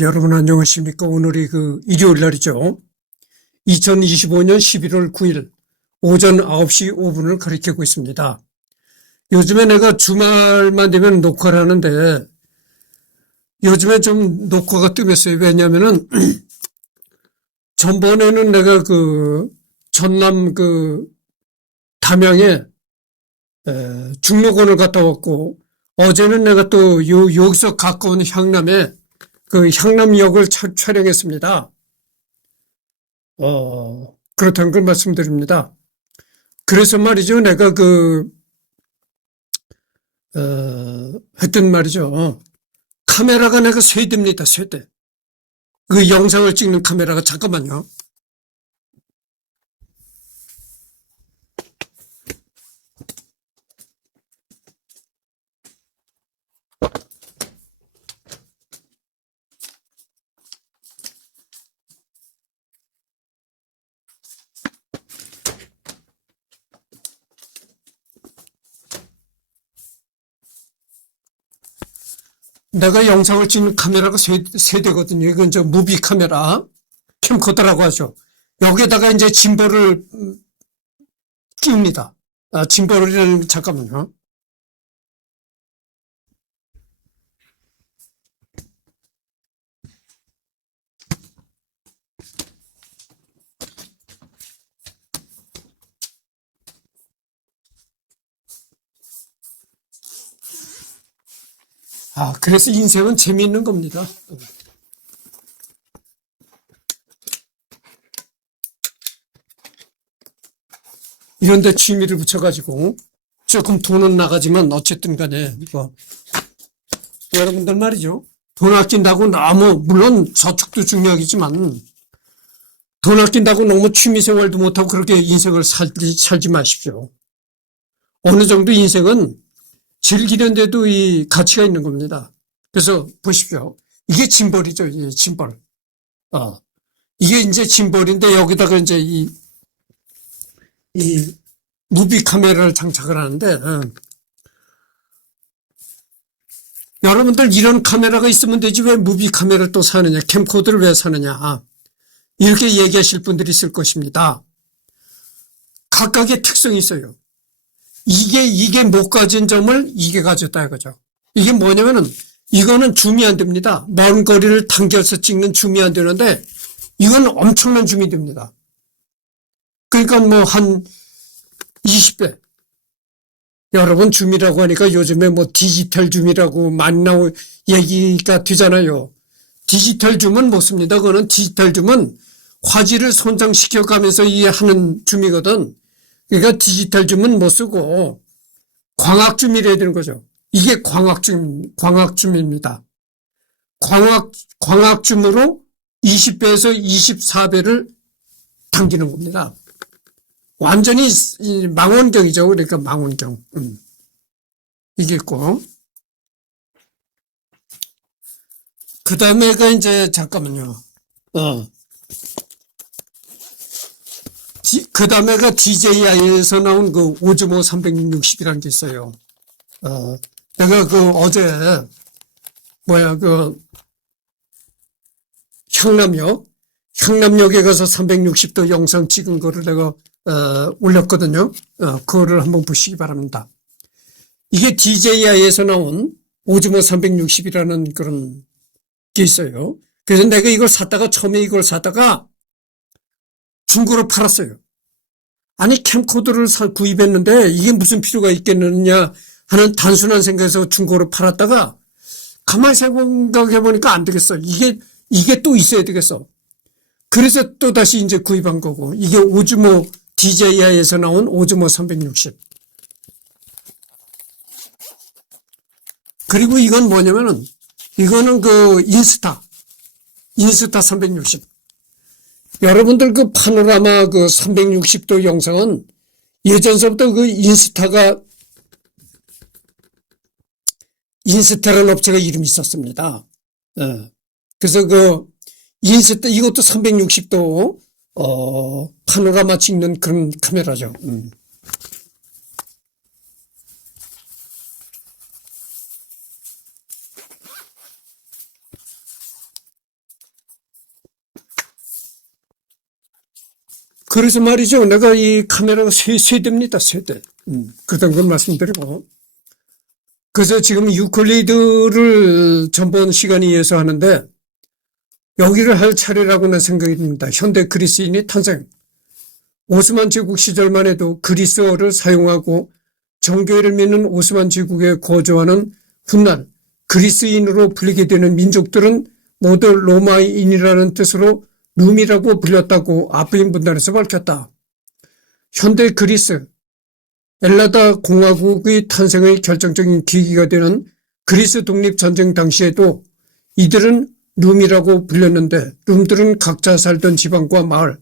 여러분 안녕하십니까? 오늘이 일요일 날이죠. 2025년 11월 9일 오전 9시 5분을 가리키고 있습니다. 요즘에 내가 주말만 되면 녹화를 하는데 요즘에 좀 녹화가 뜸했어요. 왜냐면은 전번에는 내가 전남 담양에 중록원을 갔다 왔고 어제는 내가 또 여기서 가까운 향남에 향남역을 촬영했습니다. 그렇다는 걸 말씀드립니다. 그래서 말이죠. 내가 했던 말이죠. 카메라가 내가 세 대입니다. 세 대. 그 영상을 찍는 카메라가 잠깐만요. 내가 영상을 찍는 카메라가 세 대거든요. 이건 저 무비 카메라, 캠코더라고 하죠. 여기에다가 이제 짐벌을 끼웁니다. 짐벌이라는, 잠깐만요. 그래서 인생은 재미있는 겁니다. 이런데 취미를 붙여가지고 조금 돈은 나가지만 어쨌든 간에 여러분들 말이죠. 돈 아낀다고 너무 물론 저축도 중요하겠지만 돈 아낀다고 너무 취미생활도 못하고 그렇게 인생을 살지 마십시오. 어느 정도 인생은 즐기는데도 이 가치가 있는 겁니다. 그래서 보십시오. 이게 짐벌이죠. 이게 짐벌. 이게 이제 짐벌인데 여기다가 이제 이 무비 카메라를 장착을 하는데 여러분들 이런 카메라가 있으면 되지 왜 무비 카메라를 또 사느냐, 캠코더를 왜 사느냐 이렇게 얘기하실 분들이 있을 것입니다. 각각의 특성이 있어요. 이게 못 가진 점을 이게 가졌다 이거죠. 이게 뭐냐면은 이거는 줌이 안 됩니다. 먼 거리를 당겨서 찍는 줌이 안 되는데 이건 엄청난 줌이 됩니다. 그러니까 뭐 한 20배. 여러분 줌이라고 하니까 요즘에 뭐 디지털 줌이라고 많이 얘기가 되잖아요. 디지털 줌은 못 씁니다. 그거는 디지털 줌은 화질을 손상시켜 가면서 하는 줌이거든. 그러니까 디지털 줌은 못 쓰고 광학줌이래야 되는 거죠. 이게 광학줌입니다. 광학줌으로 20배에서 24배를 당기는 겁니다. 완전히 망원경이죠. 그러니까 망원경. 이게 있고. 그 다음에가 이제, 잠깐만요. 그 다음에가 DJI에서 나온 오즈모 360이라는 게 있어요. 내가 어제, 향남역에 가서 360도 영상 찍은 거를 내가, 올렸거든요. 그거를 한번 보시기 바랍니다. 이게 DJI에서 나온 오즈모 360이라는 그런 게 있어요. 그래서 내가 처음에 이걸 사다가 중고로 팔았어요. 아니, 캠코더를 구입했는데 이게 무슨 필요가 있겠느냐 하는 단순한 생각에서 중고로 팔았다가 가만히 생각해보니까 안 되겠어. 이게 또 있어야 되겠어. 그래서 또 다시 이제 구입한 거고. 이게 오즈모 DJI에서 나온 오즈모 360. 그리고 이건 뭐냐면은 이거는 인스타 360. 여러분들 파노라마 360도 영상은 예전서부터 인스타라는 업체가 이름이 있었습니다. 그래서 이것도 360도, 파노라마 찍는 그런 카메라죠. 그래서 말이죠. 내가 이 카메라가 세대입니다. 세대. 그 정도 말씀드리고. 그래서 지금 유클리드를 전번 시간에 이어서 하는데 여기를 할 차례라고는 생각이 듭니다. 현대 그리스인이 탄생. 오스만 제국 시절만 해도 그리스어를 사용하고 정교회를 믿는 오스만 제국에 거주하는 훗날 그리스인으로 불리게 되는 민족들은 모두 로마인이라는 뜻으로 룸이라고 불렸다고 아프인 분단에서 밝혔다. 현대 그리스, 엘라다 공화국의 탄생의 결정적인 계기가 되는 그리스 독립전쟁 당시에도 이들은 룸이라고 불렸는데 룸들은 각자 살던 지방과 마을,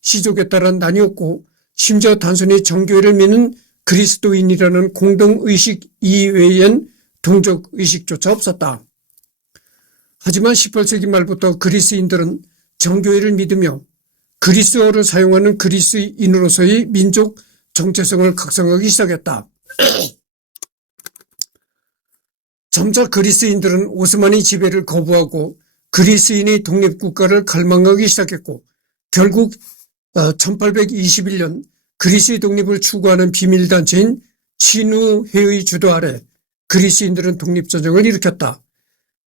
시족에 따라 나뉘었고 심지어 단순히 정교회를 믿는 그리스도인이라는 공동의식 이외엔 동족의식조차 없었다. 하지만 18세기 말부터 그리스인들은 정교회를 믿으며 그리스어를 사용하는 그리스인으로서의 민족 정체성을 각성하기 시작했다. 점차 그리스인들은 오스만의 지배를 거부하고 그리스인의 독립국가를 갈망하기 시작했고 결국 1821년 그리스의 독립을 추구하는 비밀단체인 친우회의 주도 아래 그리스인들은 독립전쟁을 일으켰다.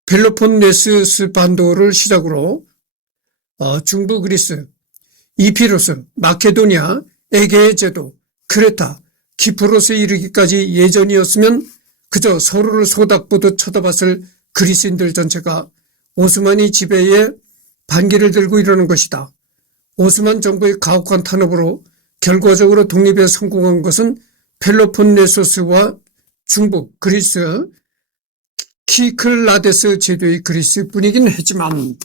펠로폰네소스 반도를 시작으로 중부 그리스, 이피루스, 마케도니아, 에게의 제도, 크레타, 키프로스에 이르기까지 예전이었으면 그저 서로를 소닥보듯 쳐다봤을 그리스인들 전체가 오스만이 지배에 반기를 들고 이러는 것이다. 오스만 정부의 가혹한 탄압으로 결과적으로 독립에 성공한 것은 펠로폰네소스와 중부 그리스 키클라데스 제도의 그리스뿐이긴 했지만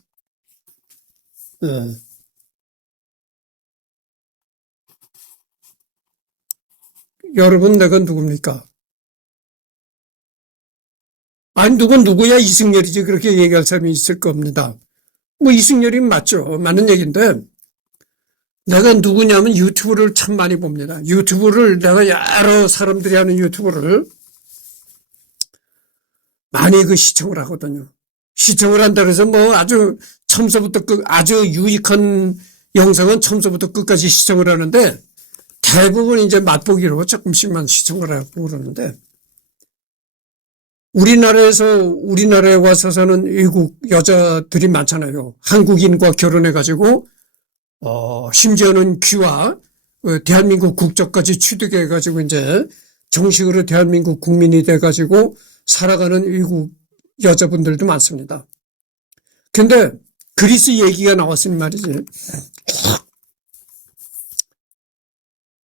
여러분 내가 누굽니까? 아니 누군 누구야 이승열이지 그렇게 얘기할 사람이 있을 겁니다. 뭐 이승열이 맞죠. 맞는 얘기인데 내가 누구냐면 유튜브를 참 많이 봅니다. 유튜브를 내가 여러 사람들이 하는 유튜브를 많이 시청을 하거든요. 시청을 한다 그래서 뭐 아주 처음서부터 아주 유익한 영상은 처음서부터 끝까지 시청을 하는데 대부분 이제 맛보기로 조금씩만 시청을 하고 그러는데 우리나라에 와서 사는 외국 여자들이 많잖아요. 한국인과 결혼해가지고 심지어는 귀화 대한민국 국적까지 취득해가지고 이제 정식으로 대한민국 국민이 돼가지고 살아가는 외국 여자분들도 많습니다. 근데 그리스 얘기가 나왔으니 말이지.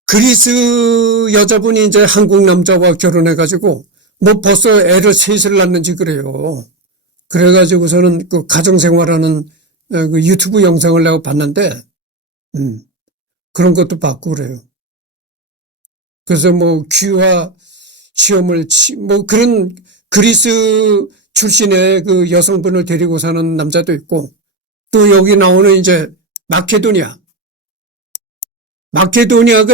그리스 여자분이 이제 한국 남자와 결혼해가지고 뭐 벌써 애를 셋을 낳는지 그래요. 그래가지고서는 그 가정생활하는 그 유튜브 영상을 내가 봤는데, 그런 것도 봤고 그래요. 그래서 뭐 귀화 시험을 뭐 그런 그리스 출신의 그 여성분을 데리고 사는 남자도 있고 또 여기 나오는 이제 마케도니아가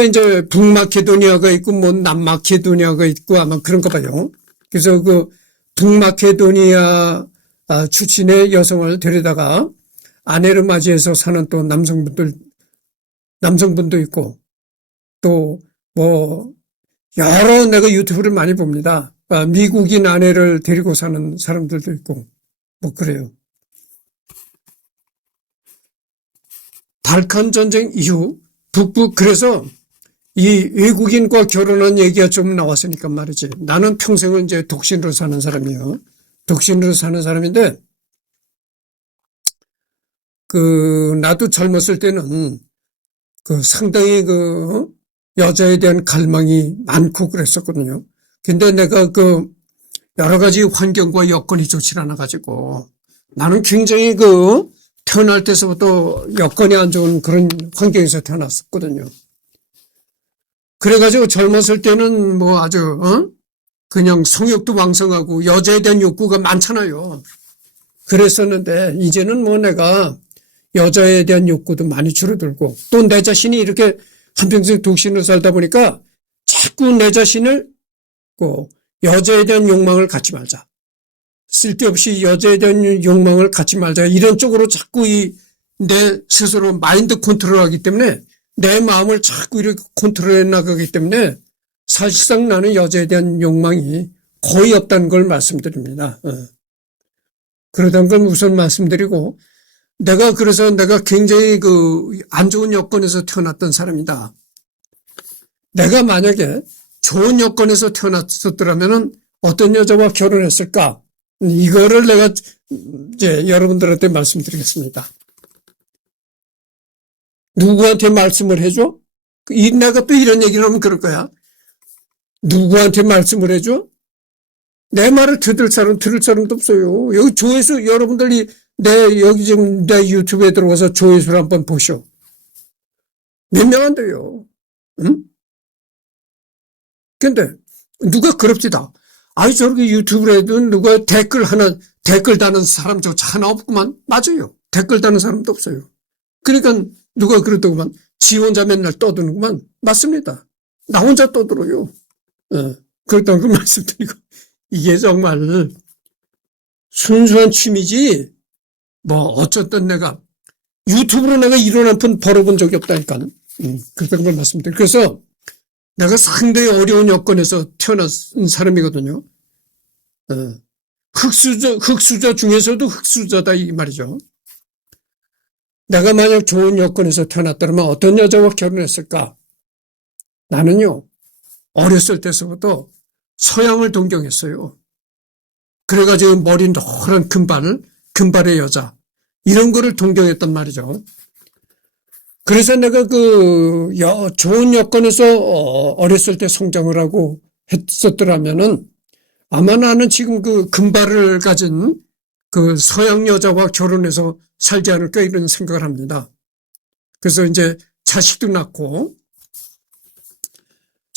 이제 북마케도니아가 있고 뭐 남마케도니아가 있고 아마 그런가 봐요. 그래서 그 북마케도니아 출신의 여성을 데려다가 아내를 맞이해서 사는 또 남성분도 있고 또 뭐 여러 내가 유튜브를 많이 봅니다. 미국인 아내를 데리고 사는 사람들도 있고 뭐 그래요. 발칸 전쟁 이후 북부 그래서 이 외국인과 결혼한 얘기가 좀 나왔으니까 말이지. 나는 평생을 이제 독신으로 사는 사람이에요. 독신으로 사는 사람인데 나도 젊었을 때는 상당히 여자에 대한 갈망이 많고 그랬었거든요. 근데 내가 여러 가지 환경과 여건이 좋지 않아가지고 나는 굉장히 태어날 때서부터 여건이 안 좋은 그런 환경에서 태어났었거든요. 그래가지고 젊었을 때는 뭐 아주, 그냥 성욕도 왕성하고 여자에 대한 욕구가 많잖아요. 그랬었는데 이제는 뭐 내가 여자에 대한 욕구도 많이 줄어들고 또 내 자신이 이렇게 한평생 독신으로 살다 보니까 자꾸 내 자신을 여자에 대한 욕망을 갖지 말자. 쓸데없이 여자에 대한 욕망을 갖지 말자. 이런 쪽으로 자꾸 내 스스로 마인드 컨트롤하기 때문에 내 마음을 자꾸 이렇게 컨트롤해 나가기 때문에 사실상 나는 여자에 대한 욕망이 거의 없다는 걸 말씀드립니다. 그러던 걸 우선 말씀드리고, 그래서 내가 굉장히 안 좋은 여건에서 태어났던 사람이다. 내가 만약에 좋은 여건에서 태어났었더라면은 어떤 여자와 결혼했을까? 이거를 내가 이제 여러분들한테 말씀드리겠습니다. 누구한테 말씀을 해줘? 내가 또 이런 얘기를 하면 그럴 거야. 누구한테 말씀을 해줘? 내 말을 들을 사람도 없어요. 여기 조회수, 여러분들이 여기 지금 내 유튜브에 들어가서 조회수를 한번 보쇼. 몇 명 안 돼요. 응? 근데, 누가 그럽시다. 아이, 저렇게 유튜브를 해도 누가 댓글 다는 사람조차 하나 없구만. 맞아요. 댓글 다는 사람도 없어요. 그러니까 누가 그러더구만. 지 혼자 맨날 떠드는구만. 맞습니다. 나 혼자 떠들어요. 그렇다고 말씀드리고. 이게 정말 순수한 취미지, 어쨌든 내가 유튜브로 내가 이런 한 푼 벌어본 적이 없다니까. 그렇다는 걸 말씀드려요. 그래서 내가 상당히 어려운 여건에서 태어난 사람이거든요. 흑수저 중에서도 흑수저다 이 말이죠. 내가 만약 좋은 여건에서 태어났다면 어떤 여자와 결혼했을까? 나는요, 어렸을 때서부터 서양을 동경했어요. 그래가지고 머리 노란 금발의 여자, 이런 거를 동경했단 말이죠. 그래서 내가 좋은 여건에서 어렸을 때 성장을 하고 했었더라면은 아마 나는 지금 금발을 가진 서양 여자와 결혼해서 살지 않을까 이런 생각을 합니다. 그래서 이제 자식도 낳고,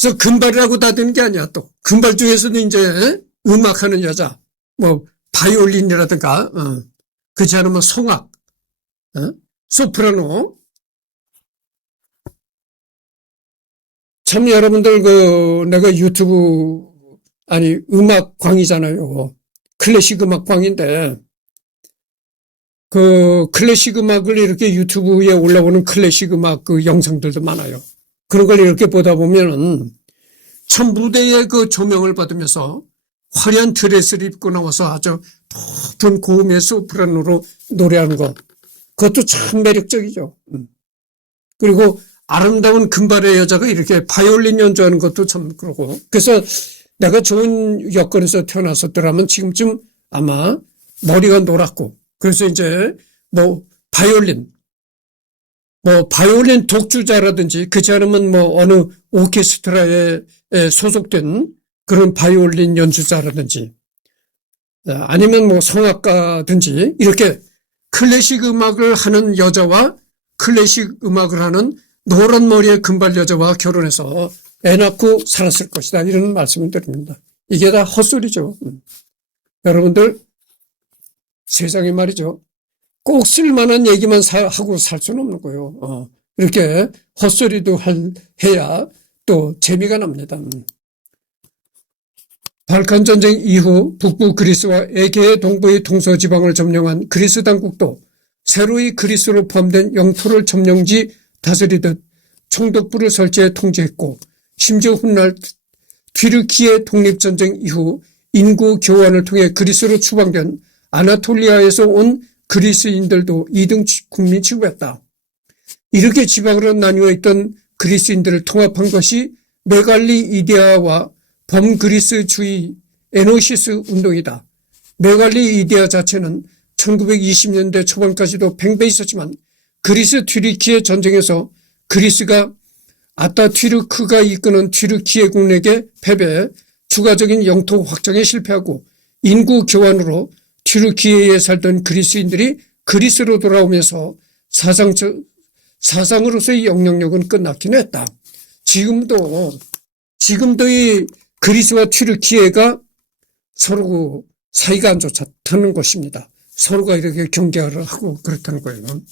그래서 금발이라고 다 되는 게 아니야 또. 금발 중에서도 이제 음악하는 여자, 바이올린이라든가, 그렇지 않으면 성악, 소프라노. 참 여러분들 내가 유튜브, 음악광이잖아요. 클래식 음악광인데, 클래식 음악을 이렇게 유튜브에 올라오는 클래식 음악 영상들도 많아요. 그런 걸 이렇게 보다 보면은 참 무대에 조명을 받으면서 화려한 드레스를 입고 나와서 아주 높은 고음의 소프라노로 노래하는 것. 그것도 참 매력적이죠. 그리고 아름다운 금발의 여자가 이렇게 바이올린 연주하는 것도 참 그러고. 그래서 내가 좋은 여건에서 태어났었더라면 지금쯤 아마 머리가 노랗고, 그래서 이제 바이올린 독주자라든지, 그렇지 않으면 어느 오케스트라에 소속된 그런 바이올린 연주자라든지, 아니면 성악가든지, 이렇게 클래식 음악을 하는 여자와 클래식 음악을 하는 노란 머리의 금발 여자와 결혼해서 애 낳고 살았을 것이다. 이런 말씀을 드립니다. 이게 다 헛소리죠. 여러분들, 세상에 말이죠. 꼭 쓸만한 얘기만 하고 살 수는 없는 거예요. 이렇게 헛소리도 해야 또 재미가 납니다. 발칸 전쟁 이후 북부 그리스와 에게해 동부의 동서지방을 점령한 그리스 당국도 새로이 그리스로 포함된 영토를 점령지 다스리듯 총독부를 설치해 통제했고, 심지어 훗날 튀르키예 독립전쟁 이후 인구 교환을 통해 그리스로 추방된 아나톨리아에서 온 그리스인들도 2등 국민 취급했다. 이렇게 지방으로 나뉘어 있던 그리스인들을 통합한 것이 메갈리 이데아와 범그리스주의 에노시스 운동이다. 메갈리 이데아 자체는 1920년대 초반까지도 팽배해 있었지만 그리스 튀르키예 전쟁에서 그리스가 아타튀르크가 이끄는 튀르키예 국내에 패배해 추가적인 영토 확장에 실패하고 인구 교환으로 튀르키예에 살던 그리스인들이 그리스로 돌아오면서 사상으로서의 영향력은 끝났긴 했다. 지금도 이 그리스와 튀르키예가 서로 사이가 안 좋다는 것입니다. 서로가 이렇게 경계를 하고 그렇다는 거예요.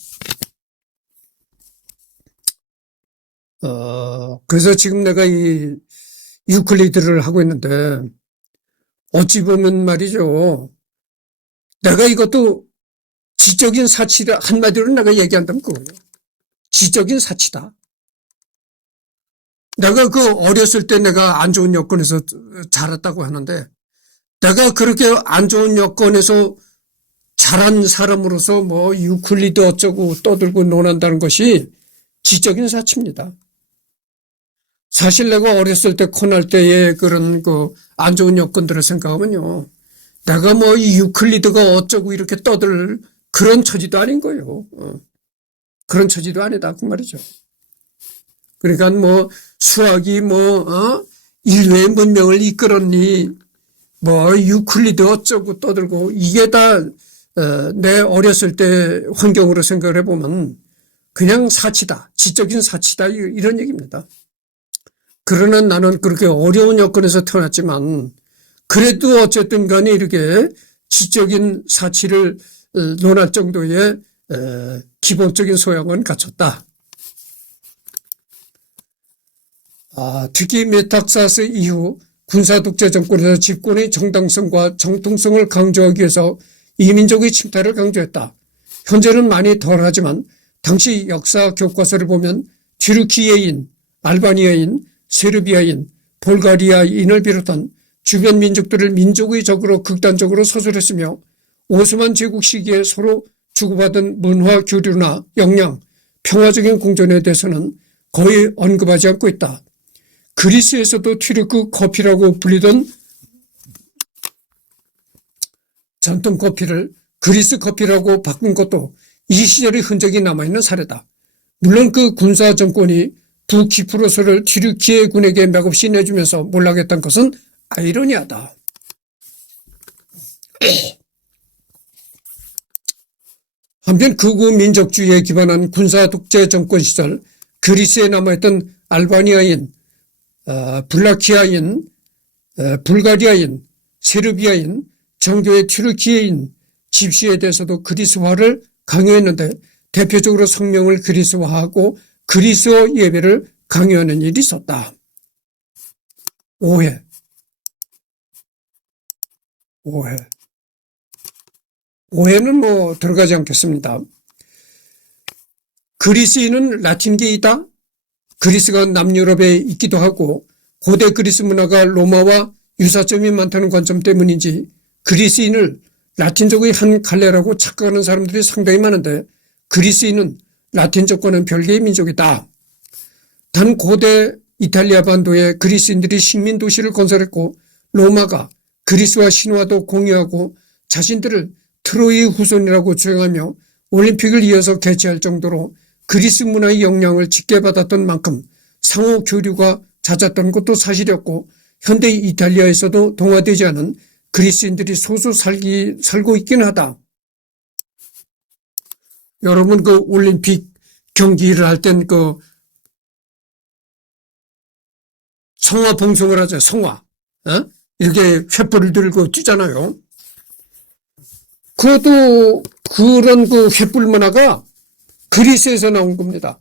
그래서 지금 내가 이 유클리드를 하고 있는데, 어찌 보면 말이죠. 내가 이것도 지적인 사치다. 한마디로 내가 얘기한다면 그거예요. 지적인 사치다. 내가 그 어렸을 때 내가 안 좋은 여건에서 자랐다고 하는데 내가 그렇게 안 좋은 여건에서 자란 사람으로서 뭐 유클리드 어쩌고 떠들고 논한다는 것이 지적인 사치입니다. 사실 내가 어렸을 때 코날 때의 그런 그 안 좋은 여건들을 생각하면요. 내가 뭐 이 유클리드가 어쩌고 이렇게 떠들 그런 처지도 아닌 거예요. 그런 처지도 아니다 그 말이죠. 그러니까 뭐 수학이 뭐 인류의 문명을 이끌었니 뭐 유클리드 어쩌고 떠들고 이게 다 내 어렸을 때 환경으로 생각을 해보면 그냥 사치다. 지적인 사치다 이런 얘기입니다. 그러나 나는 그렇게 어려운 여건에서 태어났지만 그래도 어쨌든 간에 이렇게 지적인 사치를 논할 정도의 기본적인 소양은 갖췄다. 특히 메탁사스 이후 군사독재 정권에서 집권의 정당성과 정통성을 강조하기 위해서 이민족의 침탈을 강조했다. 현재는 많이 덜하지만 당시 역사 교과서를 보면 튀르키예인, 알바니아인, 세르비아인, 볼가리아인을 비롯한 주변 민족들을 민족의 적으로 극단적으로 서술했으며 오스만 제국 시기에 서로 주고받은 문화 교류나 역량, 평화적인 공존에 대해서는 거의 언급하지 않고 있다. 그리스에서도 튀르크 커피라고 불리던 전통 커피를 그리스 커피라고 바꾼 것도 이 시절의 흔적이 남아있는 사례다. 물론 그 군사 정권이 북키프로스를 튀르키예 군에게 맥없이 내주면서 몰락했던 것은 아이러니하다. 한편 극우 민족주의에 기반한 군사 독재 정권 시절 그리스에 남아있던 알바니아인, 블라키아인, 불가리아인, 세르비아인, 정교의 튀르키예인 집시에 대해서도 그리스화를 강요했는데 대표적으로 성명을 그리스화하고 그리스어 예배를 강요하는 일이 있었다. 오해는 뭐 들어가지 않겠습니다. 그리스인은 라틴계이다. 그리스가 남유럽에 있기도 하고 고대 그리스 문화가 로마와 유사점이 많다는 관점 때문인지 그리스인을 라틴족의 한 갈래라고 착각하는 사람들이 상당히 많은데 그리스인은 라틴족과는 별개의 민족이다. 단 고대 이탈리아 반도에 그리스인들이 식민도시를 건설했고 로마가 그리스와 신화도 공유하고 자신들을 트로이 후손이라고 주장하며 올림픽을 이어서 개최할 정도로 그리스 문화의 영향을 짙게 받았던 만큼 상호 교류가 잦았던 것도 사실이었고 현대 이탈리아에서도 동화되지 않은 그리스인들이 소수 살고 있긴 하다. 여러분 그 올림픽 경기를 할 땐 그 성화 봉송을 하죠. 성화. 이렇게 횃불을 들고 뛰잖아요. 그것도 그런 그 횃불 문화가 그리스에서 나온 겁니다.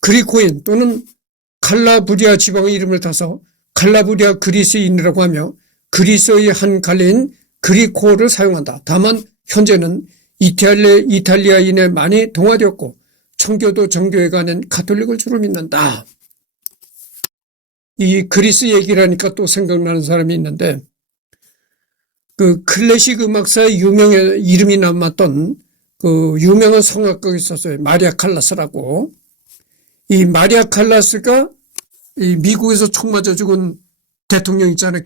그리코인 또는 칼라브리아 지방의 이름을 타서 칼라브리아 그리스인이라고 하며 그리스의 한 갈래인 그리코를 사용한다. 다만 현재는 이탈리아인에 많이 동화되었고 청교도 정교회 가는 가톨릭을 주로 믿는다. 이 그리스 얘기를 하니까 또 생각나는 사람이 있는데 그 클래식 음악사의 이름이 남았던 그 유명한 성악가가 있었어요. 마리아 칼라스라고. 이 마리아 칼라스가 이 미국에서 총 맞아 죽은 대통령 있잖아요.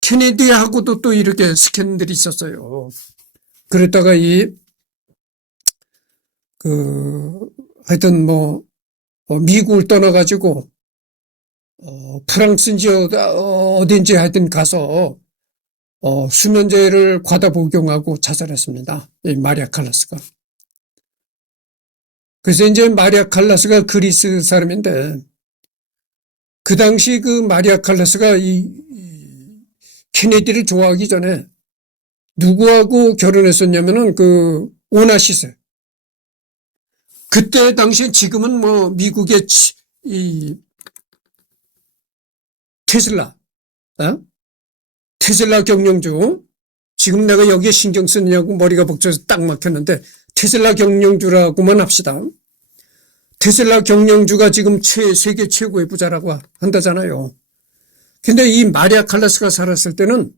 케네디하고도 또 이렇게 스캔들이 있었어요. 그랬다가 하여튼 미국을 떠나가지고 프랑스인지 어딘지 하여튼 가서 수면제를 과다 복용하고 자살했습니다. 이 마리아 칼라스가. 그래서 이제 마리아 칼라스가 그리스 사람인데 그 당시 그 마리아 칼라스가 이 케네디를 좋아하기 전에 누구하고 결혼했었냐면은 그 오나시스. 그때 당시에 지금은 미국의 이 테슬라 경영주. 지금 내가 여기에 신경 쓰느냐고 머리가 복잡해서 딱 막혔는데 테슬라 경영주라고만 합시다. 테슬라 경영주가 지금 세계 최고의 부자라고 한다잖아요. 근데 이 마리아 칼라스가 살았을 때는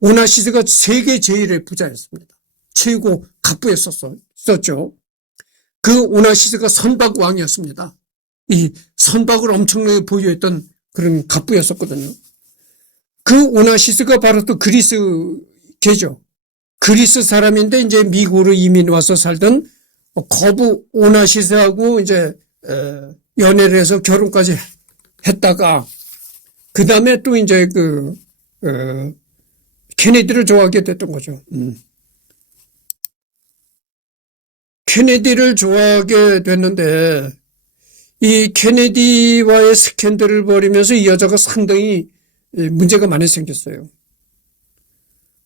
오나시스가 세계 제일의 부자였습니다. 최고 갑부였었죠. 그 오나시스가 선박왕이었습니다. 이 선박을 엄청나게 보유했던 그런 갑부였었거든요. 그 오나시스가 바로 또 그리스계죠. 그리스 사람인데 이제 미국으로 이민 와서 살던 거부 오나시스하고 이제 연애를 해서 결혼까지 했다가 그 다음에 또 이제 케네디를 좋아하게 됐던 거죠. 케네디를 좋아하게 됐는데 이 케네디와의 스캔들을 벌이면서 이 여자가 상당히 문제가 많이 생겼어요.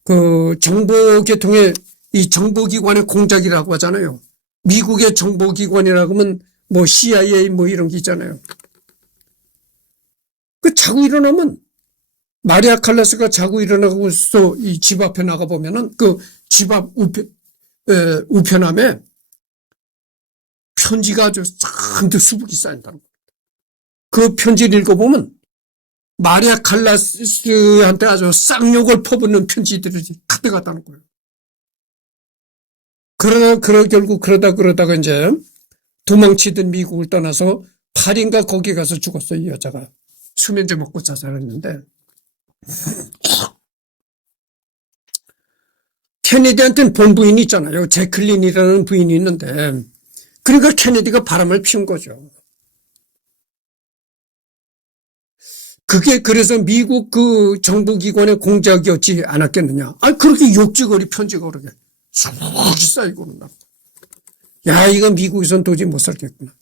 그 정보계통의 이 정보기관의 공작이라고 하잖아요. 미국의 정보기관이라고 하면 뭐 CIA 뭐 이런 게 있잖아요. 그 자고 일어나면 마리아 칼라스가 자고 일어나고서 이 집 앞에 나가 보면은 그 집 앞 우편함에 편지가 아주 잔뜩 수북이 쌓인다는 거예요. 그 편지를 읽어보면 마리아 칼라스한테 아주 쌍욕을 퍼붓는 편지들이 가득하다는 거예요. 결국 그러다가 이제 도망치던 미국을 떠나서 파리인가 거기 가서 죽었어요. 이 여자가. 수면제 먹고 자살했는데. 케네디한테는 본 부인이 있잖아요. 제클린이라는 부인이 있는데 그러니까 케네디가 바람을 피운 거죠. 그게 그래서 미국 그 정보기관의 공작이었지 않았겠느냐. 그렇게 욕지거리 편지가 그렇게 수북이 쌓이고 그런다. 야, 이거 미국에선 도저히 못 살겠구나.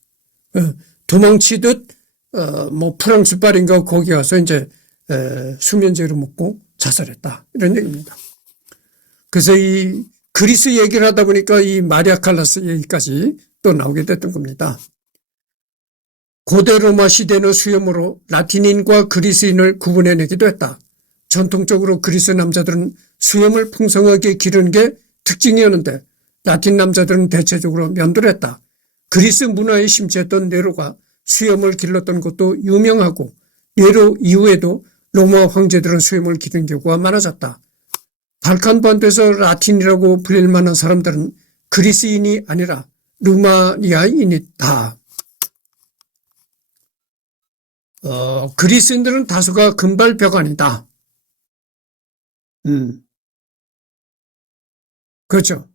도망치듯 뭐 프랑스 파리인가 거기 가서 이제 수면제를 먹고 자살했다. 이런 얘기입니다. 그래서 이 그리스 얘기를 하다 보니까 이 마리아 칼라스 얘기까지 또 나오게 됐던 겁니다. 고대 로마 시대의 수염으로 라틴인과 그리스인을 구분해내기도 했다. 전통적으로 그리스 남자들은 수염을 풍성하게 기르는 게 특징이었는데 라틴 남자들은 대체적으로 면도를 했다. 그리스 문화에 심취했던 네로가 수염을 길렀던 것도 유명하고 네로 이후에도 로마 황제들은 수염을 기른 경우가 많아졌다. 발칸반도에서 라틴이라고 불릴 만한 사람들은 그리스인이 아니라 루마니아인이다. 그리스인들은 다수가 금발벽안이다. 그렇죠.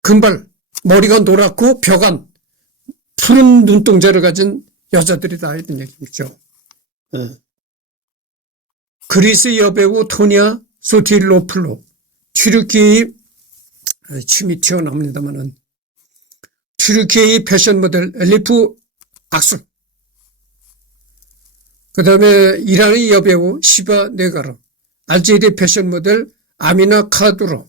금발, 머리가 노랗고 벽안, 푸른 눈동자를 가진 여자들이다. 이런 얘기죠. 그리스 여배우 토니아 소틸로플로, 튀르키예의 춤이 튀어나옵니다만은 튀르키예의 패션 모델 엘리프 악술, 그 다음에 이란의 여배우 시바 네가르, 알제리 패션 모델 아미나 카두로.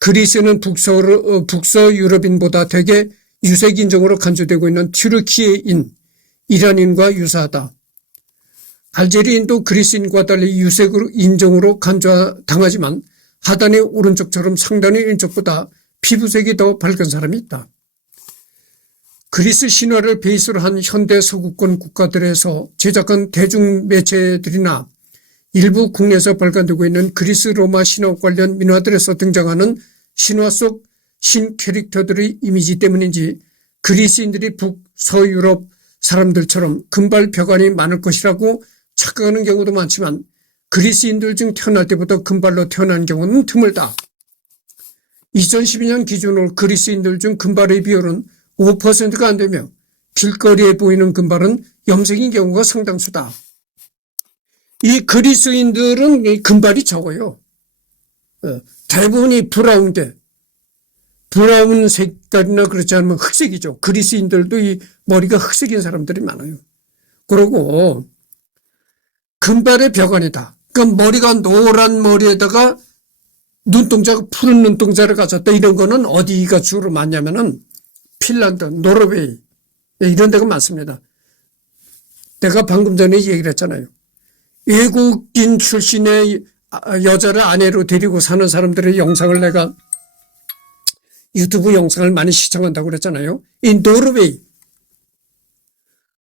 그리스는 북서 유럽인보다 대개 유색인종으로 간주되고 있는 튀르키예인, 이란인과 유사하다. 알제리인도 그리스인과 달리 유색으로 인종으로 간주당하지만 하단의 오른쪽처럼 상단의 왼쪽보다 피부색이 더 밝은 사람이 있다. 그리스 신화를 베이스로 한 현대 서구권 국가들에서 제작한 대중매체들이나 일부 국내에서 발간되고 있는 그리스 로마 신화 관련 민화들에서 등장하는 신화 속 신캐릭터들의 이미지 때문인지 그리스인들이 북서유럽 사람들처럼 금발 벽안이 많을 것이라고 착각하는 경우도 많지만 그리스인들 중 태어날 때부터 금발로 태어난 경우는 드물다. 2012년 기준으로 그리스인들 중 금발의 비율은 5%가 안 되며 길거리에 보이는 금발은 염색인 경우가 상당수다. 이 그리스인들은 금발이 적어요. 대부분이 브라운 색깔이나 그렇지 않으면 흑색이죠. 그리스인들도 이 머리가 흑색인 사람들이 많아요. 그리고 금발의 벽안이다. 그러니까 머리가 노란 머리에다가 눈동자가 푸른 눈동자를 가졌다. 이런 거는 어디가 주로 많냐면은 핀란드, 노르웨이 이런 데가 많습니다. 내가 방금 전에 얘기를 했잖아요. 외국인 출신의 여자를 아내로 데리고 사는 사람들의 영상을 내가 유튜브 영상을 많이 시청한다고 그랬잖아요. 이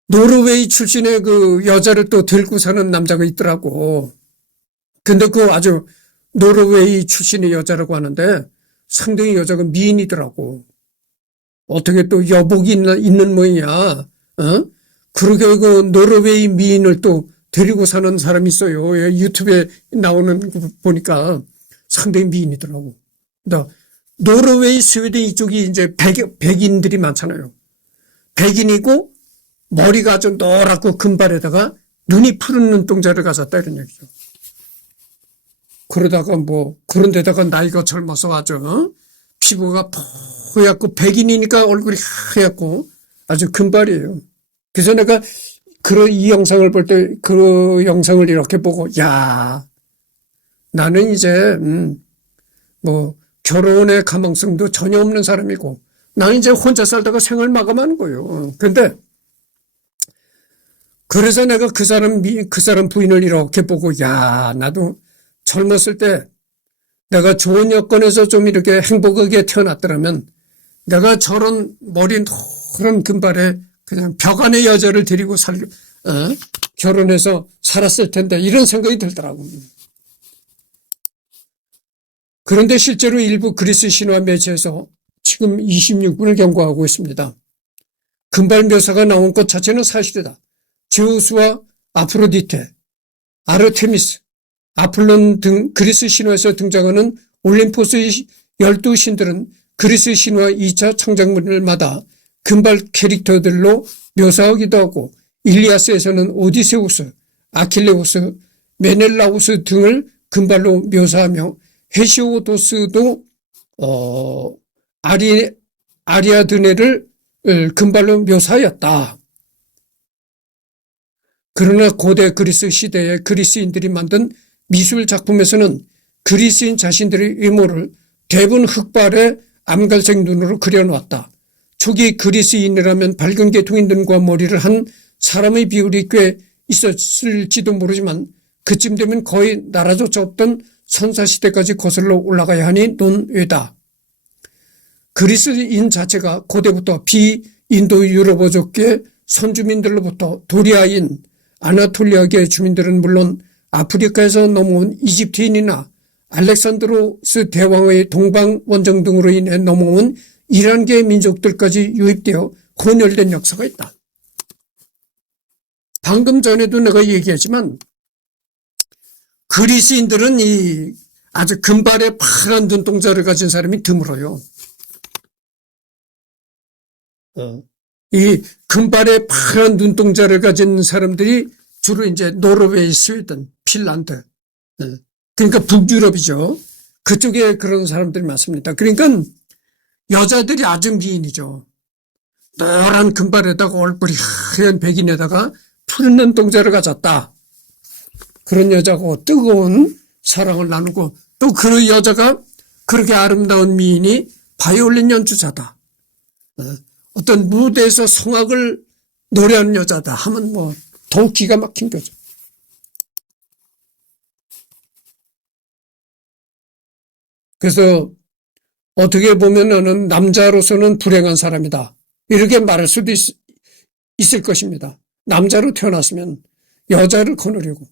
노르웨이 출신의 그 여자를 또 데리고 사는 남자가 있더라고. 근데 그 아주 노르웨이 출신의 여자라고 하는데 상당히 여자가 미인이더라고. 어떻게 또 여복이 있는 모양이야. 어? 그러게 그 노르웨이 미인을 또 데리고 사는 사람이 있어요. 유튜브에 나오는 거 보니까 상당히 미인이더라고. 노르웨이, 스웨덴 이쪽이 이제 백인들이 많잖아요. 백인이고 머리가 좀 노랗고 금발에다가 눈이 푸른 눈동자를 가졌다 이런 얘기죠. 그러다가 뭐 그런 데다가 나이가 젊어서 아주 피부가 하얗고 백인이니까 얼굴이 하얗고 아주 금발이에요. 그래서 내가 이 영상을 볼 때 그 영상을 이렇게 보고 야 나는 이제 뭐 결혼의 가망성도 전혀 없는 사람이고 나는 이제 혼자 살다가 생을 마감하는 거예요. 근데 그래서 내가 그 사람 부인을 이렇게 보고 야 나도 젊었을 때 내가 좋은 여건에서 좀 이렇게 행복하게 태어났더라면 내가 저런 머리 노란 금발에 그냥 벽 안에 여자를 데리고 결혼해서 살았을 텐데 이런 생각이 들더라고요. 그런데 실제로 일부 그리스 신화 매체에서 지금 26분을 경고하고 있습니다. 금발 묘사가 나온 것 자체는 사실이다. 제우스와 아프로디테, 아르테미스, 아폴론 등 그리스 신화에서 등장하는 올림포스의 12신들은 그리스 신화 2차 창작물마다 금발 캐릭터들로 묘사하기도 하고 일리아스에서는 오디세우스, 아킬레우스, 메넬라우스 등을 금발로 묘사하며 헤시오도스도 아리아드네를 금발로 묘사하였다. 그러나 고대 그리스 시대의 그리스인들이 만든 미술 작품에서는 그리스인 자신들의 외모를 대부분 흑발의 암갈색 눈으로 그려놓았다. 초기 그리스인이라면 밝은 계통의 눈과 머리를 한 사람의 비율이 꽤 있었을지도 모르지만 그쯤 되면 거의 나라조차 없던 선사시대까지 거슬러 올라가야 하니 논외다. 그리스인 자체가 고대부터 비인도 유럽어족계 선주민들로부터 도리아인, 아나톨리아계 주민들은 물론 아프리카에서 넘어온 이집트인이나 알렉산드로스 대왕의 동방 원정 등으로 인해 넘어온 이란계 민족들까지 유입되어 혼혈된 역사가 있다. 방금 전에도 내가 얘기했지만 그리스인들은 이 아주 금발의 파란 눈동자를 가진 사람이 드물어요. 이 금발의 파란 눈동자를 가진 사람들이 주로 이제 노르웨이, 스웨덴, 핀란드, 그러니까 북유럽이죠. 그쪽에 그런 사람들이 많습니다. 그러니까 여자들이 아주 미인이죠. 노란 금발에다가 얼굴이 하얀 백인에다가 푸른 눈동자를 가졌다. 그런 여자고 뜨거운 사랑을 나누고 또 그 여자가 그렇게 아름다운 미인이 바이올린 연주자다. 어떤 무대에서 성악을 노래하는 여자다 하면 뭐 더욱 기가 막힌 거죠. 그래서 어떻게 보면은 남자로서는 불행한 사람이다. 이렇게 말할 수도 있을 것입니다. 남자로 태어났으면 여자를 거느리고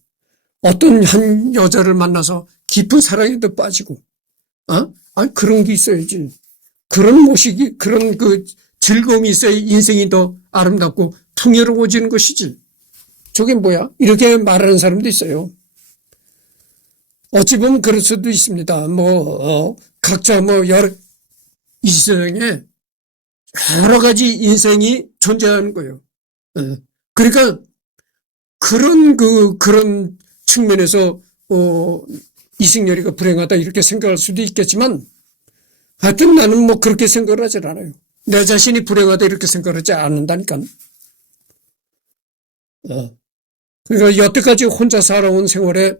어떤 한 여자를 만나서 깊은 사랑에도 빠지고, 아니, 그런 게 있어야지. 그런 모식이, 그런 그 즐거움이 있어야 인생이 더 아름답고 풍요로워지는 것이지. 저게 뭐야? 이렇게 말하는 사람도 있어요. 어찌 보면 그럴 수도 있습니다. 각자 이 세상에 여러 가지 인생이 존재하는 거예요. 그러니까 그런 측면에서 이승열이가 불행하다 이렇게 생각할 수도 있겠지만 하여튼 나는 그렇게 생각을 하질 않아요. 내 자신이 불행하다 이렇게 생각하지 않는다니까. 그러니까 여태까지 혼자 살아온 생활에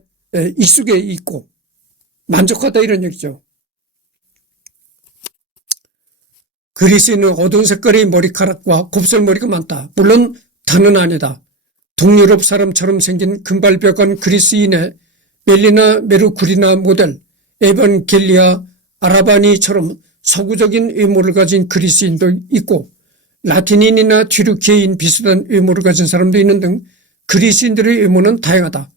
익숙해 있고 만족하다 이런 얘기죠. 그리스인은 어두운 색깔의 머리카락과 곱슬머리가 많다. 물론 다는 아니다. 동유럽 사람처럼 생긴 금발벽한 그리스인의 멜리나 메르쿠리나 모델, 에반겔리아 아라바니처럼 서구적인 외모를 가진 그리스인도 있고 라틴인이나 튀르키예인 비슷한 외모를 가진 사람도 있는 등 그리스인들의 외모는 다양하다.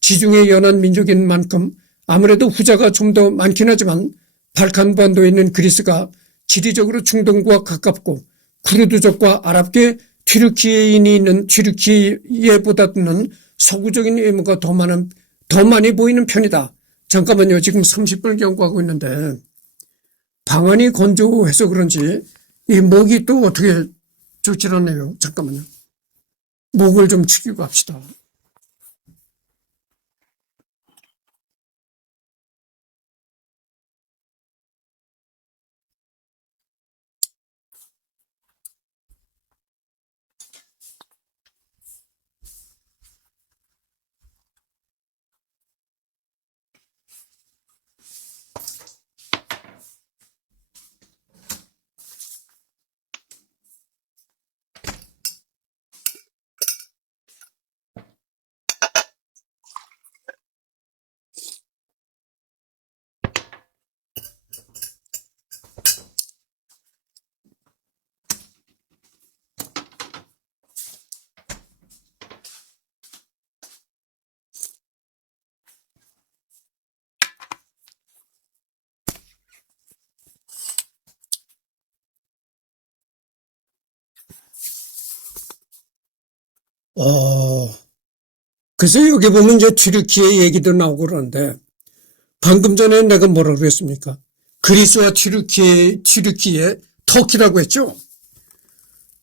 지중해 연안 민족인 만큼 아무래도 후자가 좀 더 많긴 하지만 발칸반도에 있는 그리스가 지리적으로 중동과 가깝고 쿠르드족과 아랍계 튀르키예인이 있는 튀르키예보다는 서구적인 외모가 더 많이 보이는 편이다. 잠깐만요. 지금 30분을 경고하고 있는데 방안이 건조해서 그런지 이 목이 또 어떻게 좋질 않네요. 잠깐만요. 목을 좀 축이고 합시다. 그래서 여기 보면 이제 튀르키예 얘기도 나오고 그러는데 방금 전에 내가 뭐라고 그랬습니까? 그리스와 튀르키예, 터키라고 했죠?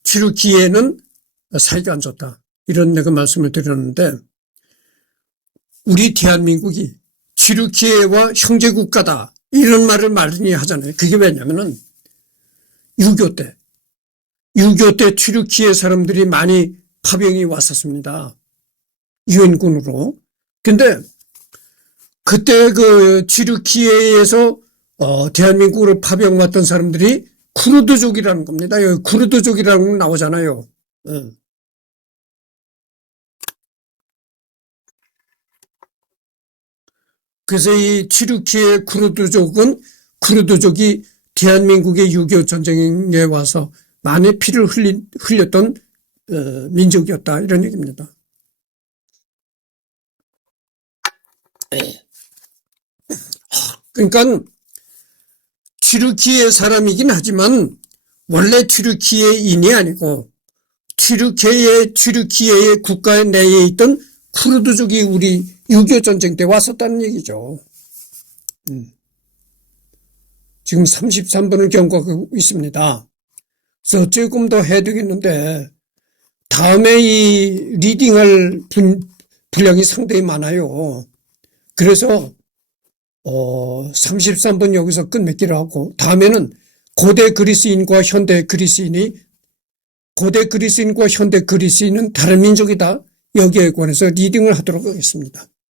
튀르키예는 사이가 안 좋다. 이런 내가 말씀을 드렸는데 우리 대한민국이 튀르키예와 형제국가다. 이런 말을 많이 하잖아요. 그게 왜냐면은 6.25 때 튀르키예 사람들이 많이 파병이 왔었습니다. 유엔군으로. 근데 그때 그 튀르키예에서 대한민국으로 파병 왔던 사람들이 쿠르드족이라는 겁니다. 여기 쿠르드족이라는 거 나오잖아요. 그래서 이 튀르키예 쿠르드족이 대한민국의 6.25 전쟁에 와서 많이 피를 흘렸던 민족이었다. 이런 얘기입니다. 그러니까 튀르키예 사람이긴 하지만 원래 튀르키예인이 아니고 튀르키예의 국가 내에 있던 쿠르드족이 우리 6.25 전쟁 때 왔었다는 얘기죠. 지금 33분을 경고하고 있습니다. 그래서 조금 더 해야 되겠는데 다음에 이 리딩할 분량이 상당히 많아요. 그래서 33분 여기서 끝맺기로 하고 다음에는 고대 그리스인과 현대 그리스인은 다른 민족이다. 여기에 관해서 리딩을 하도록 하겠습니다.